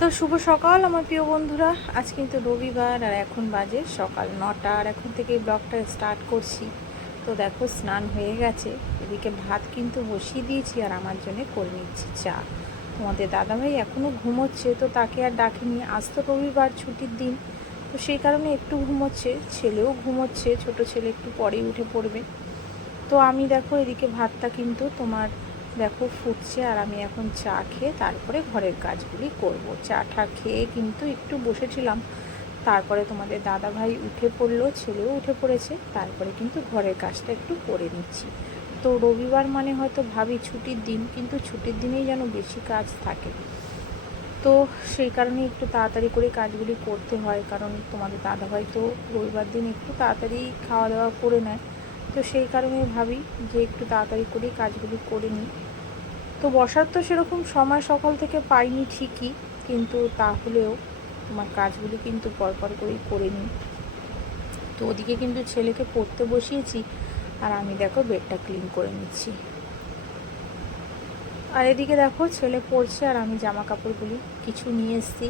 তো শুভ সকাল, আমার প্রিয় বন্ধুরা। আজ কিন্তু রবিবার আর এখন বাজে সকাল নটা। আর এখন থেকে ব্লগটা স্টার্ট করছি। তো দেখো, স্নান হয়ে গেছে। এদিকে ভাত কিন্তু বসিয়ে দিয়েছি আর আমার জন্য করে নিচ্ছি চা। তোমাদের দাদাভাই এখনও ঘুমোচ্ছে, তো তাকে আর ডাকিনি। আজ তো রবিবার, ছুটির দিন। তো সেই কারণে একটু ঘুমোচ্ছে। ছেলেও ঘুমোচ্ছে। ছোট ছেলে একটু পরেই উঠে পড়বে। তো আমি দেখো, এদিকে ভাতটা কিন্তু তোমার দেখো ফুটছে আর আমি এখন চা খেয়ে তারপরে ঘরের কাজগুলি করব। চাটা খেয়ে কিন্তু একটু বসেছিলাম। তারপরে তোমাদের দাদা ভাই উঠে পড়ল, ছেলেও উঠে পড়েছে। তারপরে কিন্তু ঘরের কাজটা একটু করে নিচ্ছি। তো রবিবার মানে হয়তো ভাবি ছুটির দিন, কিন্তু ছুটির দিনেই যেন বেশি কাজ থাকে। তো সেই কারণে একটু তাড়াতাড়ি করে কাজগুলি করতে হয়, কারণ তোমাদের দাদাভাই তো রবিবার দিন একটু তাড়াতাড়ি খাওয়া দাওয়া করে নেয়। তো সেই কারণে ভাবি যে একটু তাড়াতাড়ি করেই কাজগুলি করে নিই। তো বসার তো সেরকম সময় সকাল থেকে পাইনি ঠিকই, কিন্তু তাহলেও আমার কাজগুলি কিন্তু পরপর করেই করে নিই। তো ওদিকে কিন্তু ছেলেকে পড়তে বসিয়েছি, আর আমি দেখো বেডটা ক্লিন করে নিচ্ছি। আর এদিকে দেখো ছেলে পড়ছে, আর আমি জামা কাপড়গুলি কিছু নিয়ে এসেছি,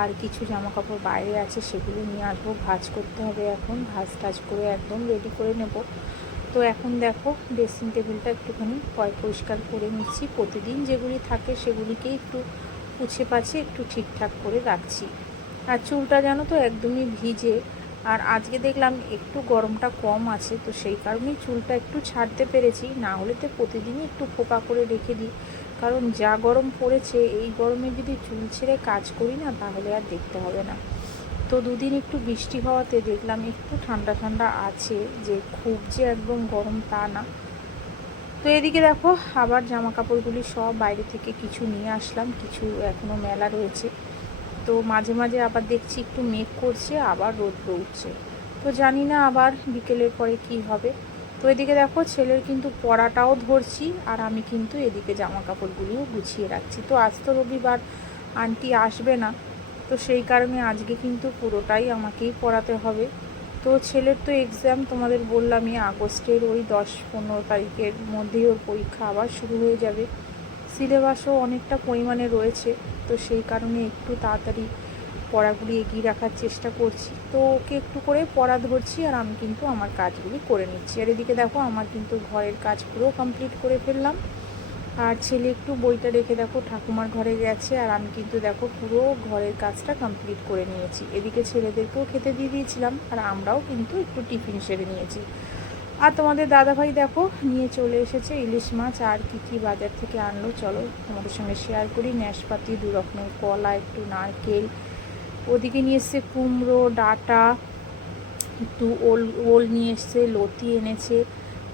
আর কিছু জামা কাপড় বাইরে আছে, সেগুলো নিয়ে আসব, ভাজ করতে হবে এখন, ভাজ টাজ করে একদম রেডি করে নেব। তো এখন দেখো ড্রেসিং টেবিলটা একটুখানি পরিষ্কার করে নিচ্ছি। প্রতিদিন যেগুলি থাকে সেগুলিকে একটু পুছে পাছে একটু ঠিকঠাক করে রাখছি। আর চুলটা জানো তো একদমই ভিজে। আর আজকে দেখলাম একটু গরমটা কম আছে, তো সেই কারণেই চুলটা একটু ছাড়তে পেরেছি। না হলে তো প্রতিদিনই একটু ফোপা করে রেখে দিই। কারণ যা গরম পড়েছে, এই গরমে যদি চুল ছেড়ে কাজ করি না, তাহলে আর দেখতে হবে না। তো দুদিন একটু বৃষ্টি হওয়াতে দেখলাম একটু ঠান্ডা ঠান্ডা আছে, যে খুব যে একদম গরম তা না। তো এদিকে দেখো, আবার জামা কাপড়গুলি সব বাইরে থেকে কিছু নিয়ে আসলাম, কিছু এখনও মেলা রয়েছে। তো মাঝে মাঝে আবার দেখছি একটু মেঘ করছে, আবার রোদ উঠছে তো জানি না আবার বিকেলের পরে কি হবে। তো এদিকে দেখো, ছেলের কিন্তু পড়াটাও ধরছি, আর আমি কিন্তু এদিকে জামা কাপড়গুলিও গুছিয়ে রাখছি। তো আজ তো রবিবার, আন্টি আসবে না। তো সেই কারণে আজকে কিন্তু পুরোটাই আমাকেই পড়াতে হবে। তো ছেলের তো এক্সাম তোমাদের বললামই, আগস্টের ওই দশ পনেরো তারিখের মধ্যেই ওর পরীক্ষা আবার শুরু হয়ে যাবে। সিলেবাসও অনেকটা পরিমাণে রয়েছে, তো সেই কারণে একটু তাড়াতাড়ি পড়াগুলি এগিয়ে রাখার চেষ্টা করছি। তো ওকে একটু করে পড়া ধরছি আর আমি কিন্তু আমার কাজগুলি করে নিচ্ছি। আর এদিকে দেখো, আমার কিন্তু ঘরের কাজ পুরো কমপ্লিট করে ফেললাম। আর ছেলে একটু বইটা রেখে দেখো, ঠাকুমার ঘরে গেছে, আর আমি কিন্তু দেখো পুরো ঘরের কাজটা কমপ্লিট করে নিয়েছি। এদিকে ছেলেদেরকেও খেতে দিয়ে দিয়েছিলাম, আর আমরাও কিন্তু একটু টিফিন সেরে নিয়েছি। আর তোমাদের দাদাভাই দেখো নিয়ে চলে এসেছে ইলিশ মাছ, আর কি কি বাজার থেকে আনলো, চলো তোমাদের সঙ্গে শেয়ার করি। ন্যাশপাতি দু রকমের কলা, একটু নারকেল। ওদিকে নিয়ে এসছে কুমড়ো, ডাটা, একটু ওল ওল নিয়ে এসছে, লতি এনেছে।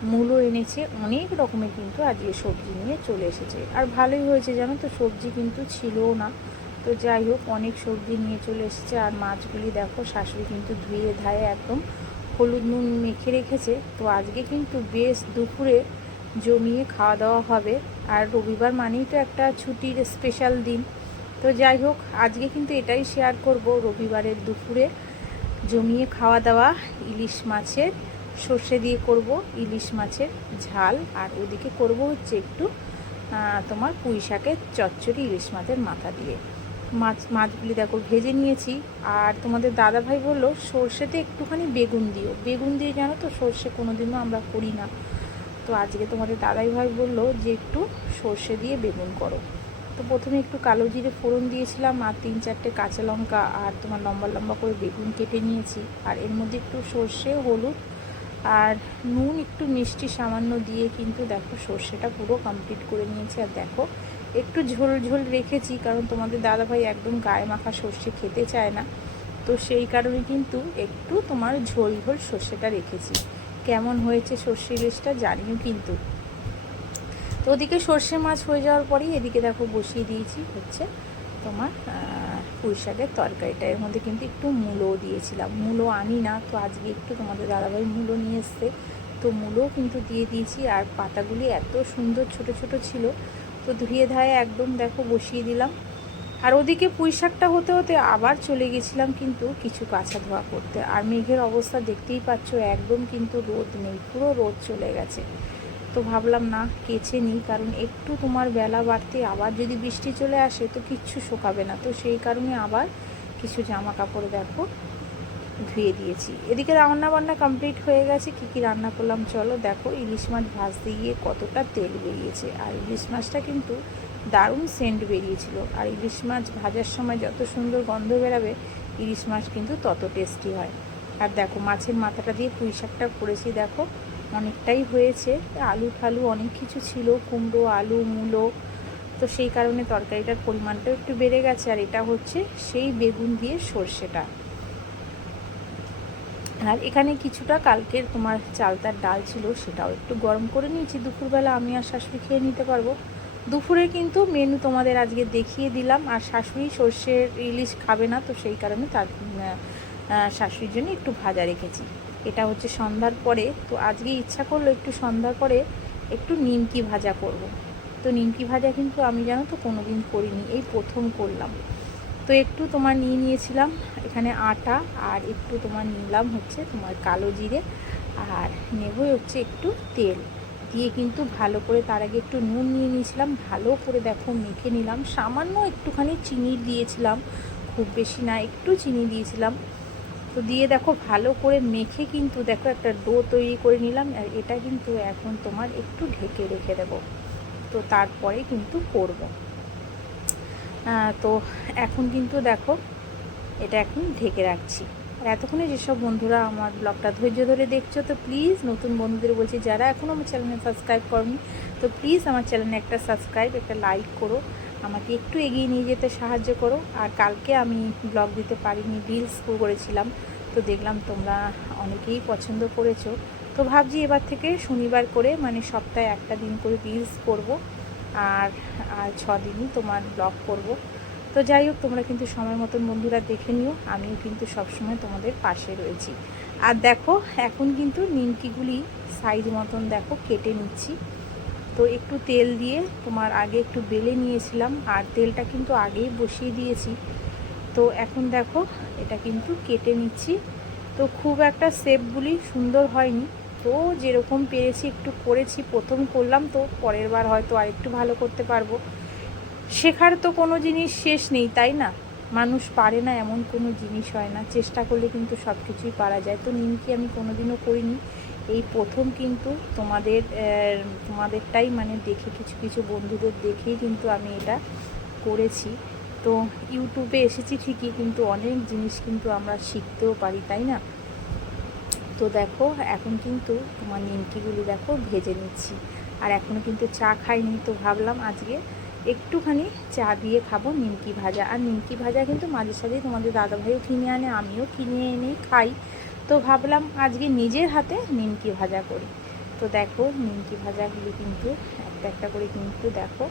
মূলো এনেছে, অনেক রকমের কিন্তু আজকে সবজি নিয়ে চলে এসেছে। আর ভালোই হয়েছে জানো তো, সবজি কিন্তু ছিলও না। তো যাই হোক, অনেক সবজি নিয়ে চলে এসেছে। আর মাছগুলি দেখো, শাশুড়ি কিন্তু ধুয়ে ধায়ে একদম হলুদ নুন মেখে রেখেছে। তো আজকে কিন্তু বেশ দুপুরে জমিয়ে খাওয়া দাওয়া হবে। আর রবিবার মানেই তো একটা ছুটির স্পেশাল দিন। তো যাই হোক, আজকে কিন্তু এটাই শেয়ার করব। রবিবারের দুপুরে জমিয়ে খাওয়া দাওয়া, ইলিশ মাছের। সর্ষে দিয়ে করব ইলিশ মাছের ঝাল, আর ওদিকে করব হচ্ছে একটু তোমার পুঁই শাকের চচ্চড়ি ইলিশ মাছের মাথা দিয়ে। মাছ, মাছগুলি দেখো ভেজে নিয়েছি, আর তোমাদের দাদা ভাই বলল সর্ষেতে একটুখানি বেগুন দিও। বেগুন দিয়ে জানো তো সর্ষে কোনো দিনও আমরা করি না। তো আজকে তোমাদের দাদাই ভাই বলল যে একটু সর্ষে দিয়ে বেগুন করো। তো প্রথমে একটু কালো জিরে ফোড়ন দিয়েছিলাম, আর তিন চারটে কাঁচা লঙ্কা, আর তোমার লম্বা লম্বা করে বেগুন কেটে নিয়েছি। আর এর মধ্যে একটু সর্ষে, হলুদ আর নুন একটু মিষ্টি সামান্য দিয়ে কিন্তু দেখো সর্ষেটা পুরো কমপ্লিট করে নিয়েছি আর দেখো, একটু ঝোল ঝোল রেখেছি কারণ তোমাদের দাদাভাই একদম গায়ে মাখা সর্ষে খেতে চায় না। তো সেই কারণে কিন্তু একটু তোমার ঝোল ঝোল সর্ষেটা রেখেছি। কেমন হয়েছে সর্ষে ইলিশটা জানিও কিন্তু। তো ওদিকে সর্ষে মাছ হয়ে যাওয়ার পরেই এদিকে দেখো বসিয়ে দিয়েছি হচ্ছে তোমার পুঁই শাকের তরকারিটা। এর মধ্যে কিন্তু একটু মূলও দিয়েছিলাম। মূলো আনি না, তো আজকে একটু তোমাদের দাদাভাই মূলো নিয়ে এসছে। তো মূলও কিন্তু দিয়ে দিয়েছি, আর পাতাগুলি এত সুন্দর ছোট ছোট ছিল। তো ধুয়ে ধায়ে একদম দেখো বসিয়ে দিলাম। আর ওদিকে পুঁই শাকটা হতে হতে আবার চলে গেছিলাম কিন্তু কিছু কাঁচা ধোয়া করতে। আর মেঘের অবস্থা দেখতেই পাচ্ছ, একদম কিন্তু রোদ নেই, পুরো রোদ চলে গেছে। তো ভাবলাম, না, কেচে নিই, কারণ একটু তোমার বেলা বাড়তে আবার যদি বৃষ্টি চলে আসে, তো কিচ্ছু শোকাবে না। তো সেই কারণে আবার কিছু জামা কাপড় দেখো, ধুয়ে দিয়েছি। এদিকে রান্না বান্না কমপ্লিট হয়ে গেছে। কী কী রান্না করলাম? চলো দেখো, ইলিশ মাছ ভাজতে গিয়ে কতটা তেল বেরিয়েছে। আর ইলিশ মাছটা কিন্তু দারুণ সেন্ট বেরিয়েছিল। আর ইলিশ মাছ ভাজার সময় যত সুন্দর গন্ধ বেরাবে, ইলিশ মাছ কিন্তু তত টেস্টি হয়। আর দেখো, মাছের মাথাটা দিয়ে পুঁই শাকটা করেছি, দেখো। অনেকটাই হয়েছে। আলু ফালু অনেক কিছু ছিল, কুমড়ো, আলু, মূলো। তো সেই কারণে তরকারিটার পরিমাণটাও একটু বেড়ে গেছে আর এটা হচ্ছে সেই বেগুন দিয়ে সর্ষেটা। আর এখানে কিছুটা কালকের তোমার চালতার ডাল ছিল, সেটাও একটু গরম করে নিয়েছি। দুপুরবেলা আমি আর শাশুড়ি খেয়ে নিতে পারব। দুপুরে কিন্তু মেনু তোমাদের আজকে দেখিয়ে দিলাম। আর শাশুড়ি সর্ষের ইলিশ খাবে না, তো সেই কারণে তার শাশুড়ির জন্য একটু ভাজা রেখেছি। এটা হচ্ছে সন্ধ্যার পরে। তো আজকে ইচ্ছা করল একটু সন্ধ্যার পরে একটু নিমকি ভাজা করব। তো নিমকি ভাজা কিন্তু আমি জানো তো কোনো দিন করিনি, এই প্রথম করলাম। তো একটু তোমার নিয়ে নিয়েছিলাম এখানে আটা আর একটু তোমার নিলাম হচ্ছে তোমার কালো জিরে আর নেবই হচ্ছে একটু তেল। দিয়ে কিন্তু ভালো করে তার আগে একটু নুন নিয়ে নিয়েছিলাম, ভালো করে দেখো মেখে নিলাম। সামান্য একটুখানি চিনি দিয়েছিলাম, খুব বেশি না, একটু চিনি দিয়েছিলাম। তো দিয়ে দেখো ভালো করে মেখে কিন্তু দেখো একটা ডো তৈরি করে নিলাম, আর এটা কিন্তু এখন তোমার একটু ঢেকে রেখে দেব। তো তারপরে কিন্তু করব। তো এখন কিন্তু দেখো এটা এখন ঢেকে রাখছি। আর এতক্ষণে যেসব বন্ধুরা আমার ব্লগটা ধৈর্য ধরে দেখছ, তো প্লিজ নতুন বন্ধুদের বলছি, যারা এখনও আমার চ্যানেলে সাবস্ক্রাইব করনি, তো প্লিজ আমার চ্যানেলে একটা সাবস্ক্রাইব, একটা লাইক করো। আমাকে একটু এগিয়ে নিয়ে যেতে সাহায্য করো। আর কালকে আমি ব্লগ দিতে পারিনি রিলস করেছিলাম। তো দেখলাম তোমরা অনেকেই পছন্দ করেছ। তো ভাবছি এবার থেকে শনিবার করে মানে সপ্তাহে একটা দিন করে রিলস করব। আর আর ছ দিনই তোমার ব্লগ করব। তো যাই হোক, তোমরা কিন্তু সময় মতন বন্ধুরা দেখে নিও। আমিও কিন্তু সবসময় তোমাদের পাশে রয়েছি। আর দেখো, এখন কিন্তু নিমকিগুলি সাইজ মতন দেখো কেটে নিচ্ছি। তো একটু তেল দিয়ে তোমার আগে একটু বেলে নিয়েছিলাম, আর তেলটা কিন্তু আগেই বসিয়ে দিয়েছি। তো এখন দেখো, এটা কিন্তু কেটে নিচ্ছি। তো খুব একটা শেপগুলি সুন্দর হয়নি। তো যেরকম পেরেছি একটু করেছি, প্রথম করলাম তো পরের বার হয়তো আর একটু ভালো করতে পারব। শেখার তো কোনো জিনিস শেষ নেই, তাই না? মানুষ পারে না, এমন কোনো জিনিস হয় না। চেষ্টা করলে কিন্তু সব কিছুই পারা যায়। তো নিমকি আমি কোনো দিনও করিনি। এই প্রথম কিন্তু তোমাদের তোমাদেরটাই মানে দেখে কিছু কিছু বন্ধুদের দেখেই কিন্তু আমি এটা করেছি। তো ইউটিউবে এসেছি ঠিকই, কিন্তু অনেক জিনিস কিন্তু আমরা শিখতেও পারি, তাই না? তো দেখো, এখন কিন্তু তোমার নিমকিগুলি দেখো, ভেজে নিচ্ছি। আর এখনও কিন্তু চা খাইনি, তো ভাবলাম আজকে একটুখানি চা দিয়ে খাব, নিমকি ভাজা। আর নিমকি ভাজা কিন্তু মাঝে সাঝেই তোমাদের দাদাভাইও কিনে আনে, আমিও কিনে এনেই খাই। তো ভাবলাম আজকে নিজের হাতে নিমকি ভাজা করি। তো দেখো নিমকি ভাজাগুলি কিন্তু একটা একটা করে কিন্তু দেখো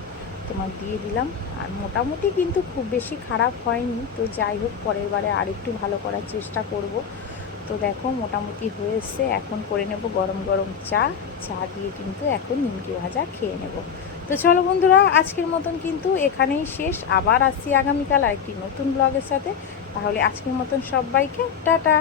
তোমার দিয়ে দিলাম। আর মোটামুটি কিন্তু খুব বেশি খারাপ হয়নি। তো যাই হোক, পরের বারে আরেকটু ভালো করার চেষ্টা করব। তো দেখো মোটামুটি হয়ে এসছে। এখন করে নেব গরম গরম চা। চা দিয়ে কিন্তু এখন নিমকি ভাজা খেয়ে নেব। তো চলো বন্ধুরা, আজকের মতন কিন্তু এখানেই শেষ। আবার আসছি আগামীকাল আরেকটি নতুন ব্লগের সাথে। তাহলে আজকের মতন সবাইকে টাটা।